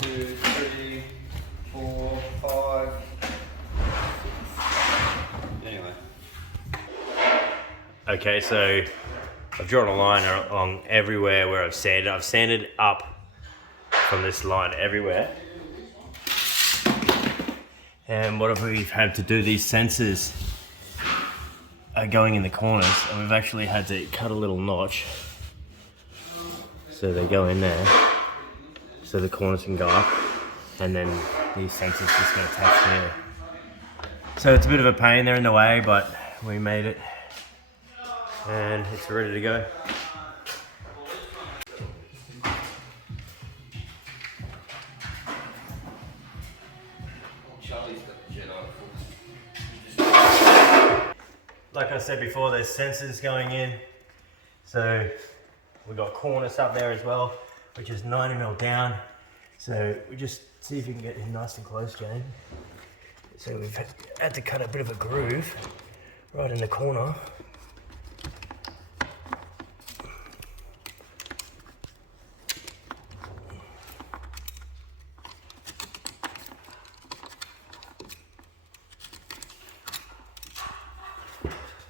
2, 3, 4, 5, 6. Anyway. Okay, so I've drawn a line along everywhere where I've sanded. I've sanded up from this line everywhere. And what we've had to do, these sensors are going in the corners, and we've actually had to cut a little notch so they go in there so the corners can go up, and then these sensors just go attach there. So it's a bit of a pain, they're in the way, but we made it and it's ready to go. Like I said before, there's sensors going in. So we've got Cornice up there as well, which is 90mm down. So we just see if you can get in nice and close, Jane. So we've had to cut a bit of a groove right in the corner.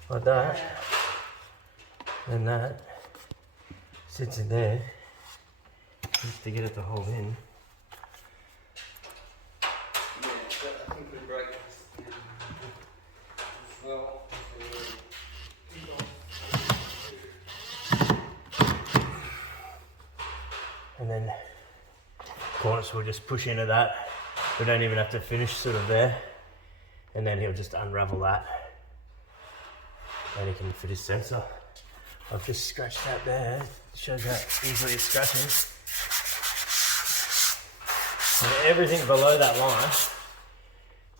Like that, and that sits in there just to get it to hold in. Yeah, I think we break this as well. And then Cornice will just push into that. We don't even have to finish sort of there, and then he'll just unravel that. And he can fit his sensor. I've just scratched that there. It shows how easily it's scratching. And everything below that line,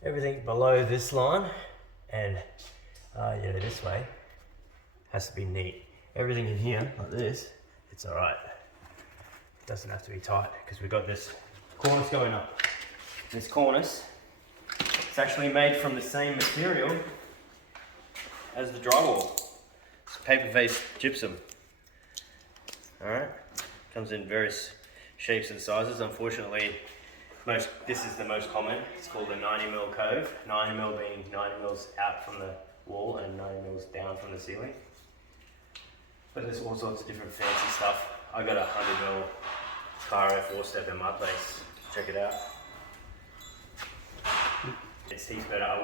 everything below this line, and this way, has to be neat. Everything in here, like this, it's all right. It doesn't have to be tight, because we've got this cornice going up. This cornice, it's actually made from the same material as the drywall. It's paper-based gypsum. Alright, comes in various shapes and sizes. Unfortunately, this is the most common. It's called the 90mm cove. 90mm being 90mm out from the wall and 90mm down from the ceiling. But there's all sorts of different fancy stuff. I got a 100mm Caro 4-step in my place. Check it out. It's heaps better. I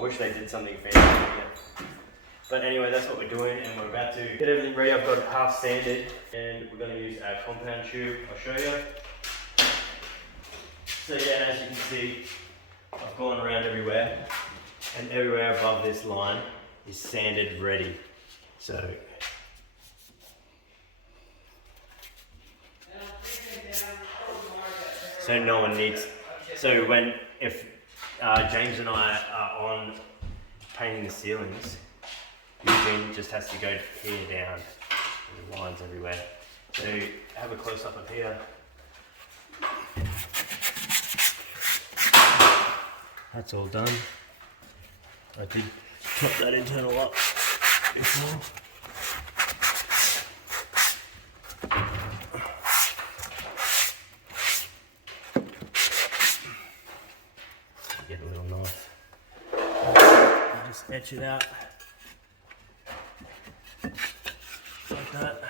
wish they did something fancy here. But anyway, that's what we're doing, and we're about to get everything ready. I've got it half sanded, and we're going to use our compound tube. I'll show you. So yeah, as you can see, I've gone around everywhere, and everywhere above this line is sanded ready. So no one needs. So if James and I are on painting the ceilings, Eugene just has to go here down. There's lines everywhere. So have a close up of here. That's all done. I did chop that internal up before. Get a little knife. And just etch it out like that.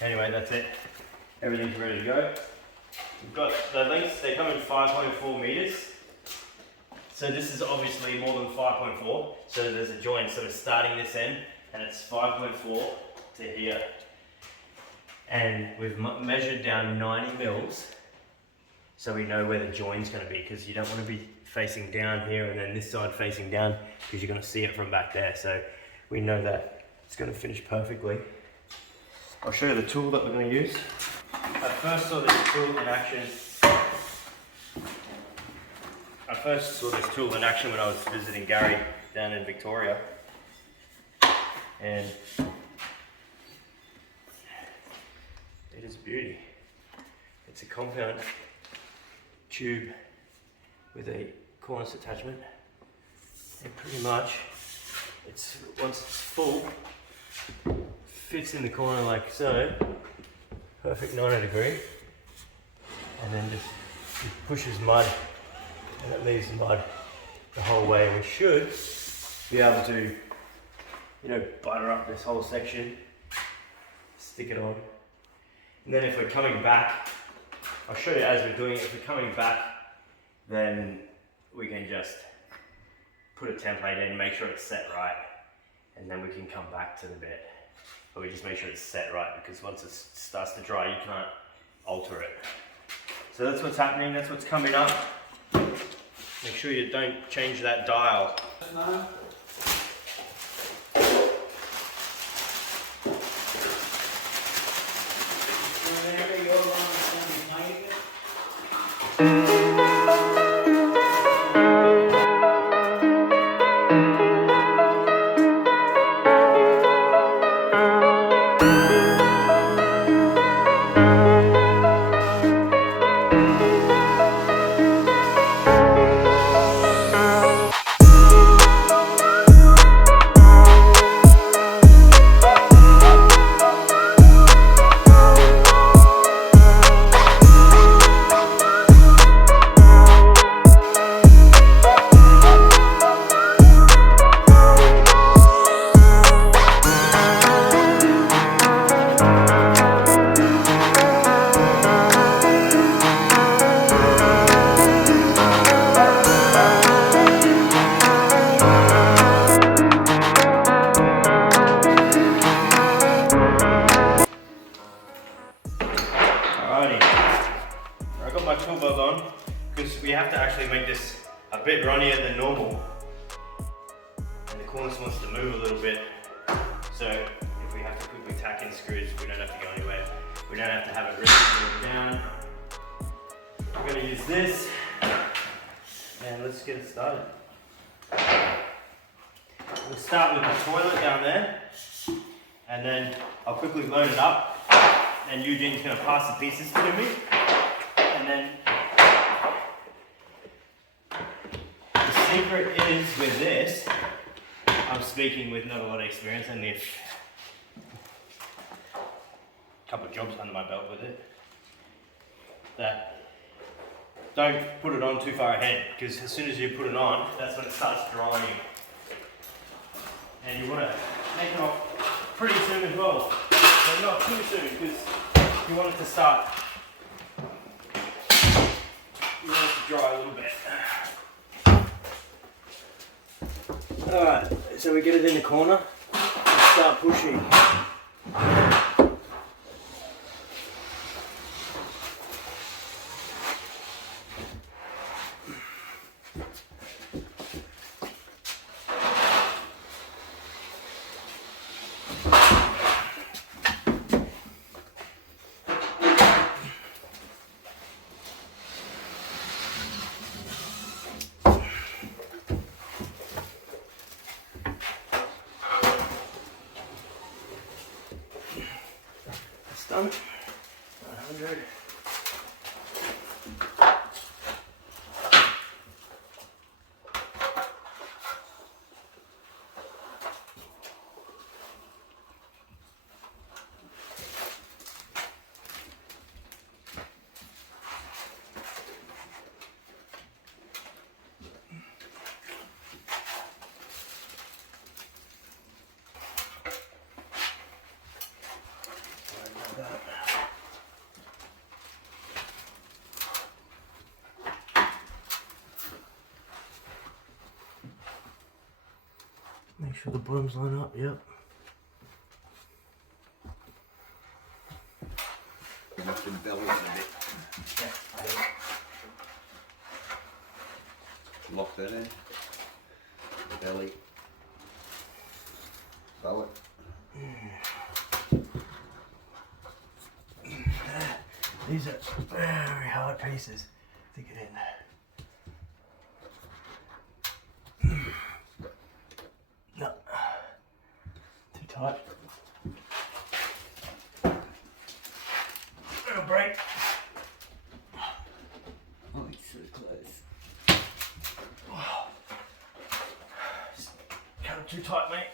Anyway, that's it. Everything's ready to go. We've got the lengths, they come in 5.4 meters. So this is obviously more than 5.4. So there's a joint sort of starting this end, and it's 5.4 to here. And we've measured down 90 mils, so we know where the join's going to be, because you don't want to be facing down here and then this side facing down, because you're going to see it from back there. So we know that it's going to finish perfectly. I'll show you the tool that we're going to use. I first saw this tool in action when I was visiting Gary down in Victoria. And It is a beauty. It's a compound tube with a cornice attachment, and pretty much once it's full, fits in the corner like so, perfect 90 degree, and then just it pushes mud, and it leaves mud the whole way. We should be able to, you know, butter up this whole section, stick it on, and then if we're coming back, I'll show you as we're doing it. If we're coming back, then we can just put a template in, make sure it's set right, and then we can come back to the bit. But we just make sure it's set right, because once it starts to dry, you can't alter it. So that's what's happening, that's what's coming up. Make sure you don't change that dial. No. We have to actually make this a bit runnier than normal, and the cornice wants to move a little bit, so if we have to quickly tack in screws, we don't have to go anywhere. We don't have to have it really down. We're going to use this, and let's get it started. We'll start with the toilet down there, and then I'll quickly load it up, and Eugene's going to pass the pieces to me, and then the secret is with this, I'm speaking with not a lot of experience, and a couple of jobs under my belt with it, that don't put it on too far ahead, because as soon as you put it on, that's when it starts drying. And you want to take it off pretty soon as well, but not too soon, because you want it to start, you want it to dry a little bit. Alright, so we get it in the corner and start pushing. Done. 100. Make sure the bottoms line up, yep. Lift the belly in a bit. Yeah. Lock that in. Belly. Bow it. These are very hard pieces to get in. No, too tight. break. Oh, it's so close. Just cut it too tight, mate.